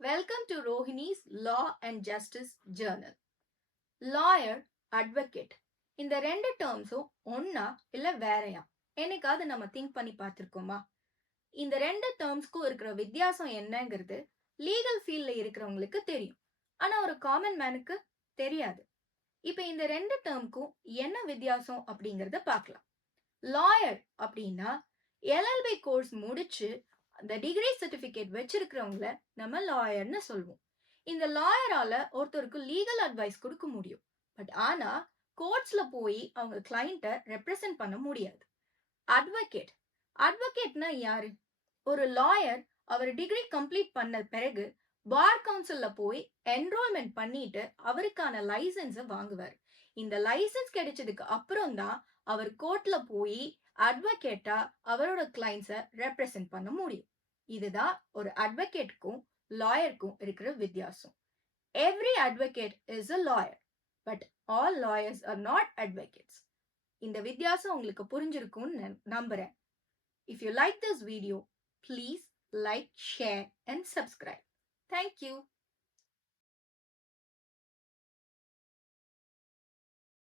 Welcome to Rohini's Law and Justice Journal. Lawyer, advocate. இந்த ரெண்டு டேர்ம்ஸும் ஒன்னா இல்ல வேறையா? என்னைக்காவது நம்ம திங்க் பண்ணி பார்த்திருக்கோமா? இந்த ரெண்டு டேர்ம்ஸ்க்கும் இருக்கிற வித்தியாசம் என்னங்கிறது லீகல் ஃபீல்ட்ல இருக்கிறவங்களுக்கு தெரியும். ஆனா ஒரு காமன் மேனுக்கு தெரியாது. இப்ப இந்த ரெண்டு டேர்ம்க்கும் என்ன வித்தியாசம் அப்படிங்கறத பார்க்கலாம். லாயர் அப்படின்னா எல்எல்பி கோர்ஸ் முடிச்சு அந்த டிகிரி சர்டிபிகேட் வச்சிருக்கிறவங்கள நம்ம லாயர்னு சொல்வோம். இந்த லாயரால ஒருத்தருக்கு லீகல் அட்வைஸ் கொடுக்க முடியும். பட் ஆனா கோர்ட்ஸ்ல போய் அவங்க கிளைண்ட்டை ரெப்ரசன்ட் பண்ண முடியாது. அட்வொகேட் அட்வொகேட்னா யாரு? ஒரு லாயர் அவர் டிகிரி கம்ப்ளீட் பண்ண பிறகு பார் கவுன்சில்ல போய் என்ரோல்மெண்ட் பண்ணிட்டு அவருக்கான லைசன்ஸை வாங்குவார். இந்த லைசன்ஸ் கிடைச்சதுக்கு அப்புறம் தான் அவர் கோர்ட்ல போய் அட்வொகேட்டா அவரோட கிளைண்ட்ஸை ரெப்ரசன்ட் பண்ண முடியும். இதுதான் ஒரு அட்வொகேட்க்கும் லாயருக்கும் இருக்கிற வித்தியாசம். Every advocate is a lawyer, but all lawyers are not advocates. இந்த வித்தியாசம் உங்களுக்கு புரிஞ்சிருக்கும்னு நம்புறேன். If you like this video, please like, share and subscribe. Thank you.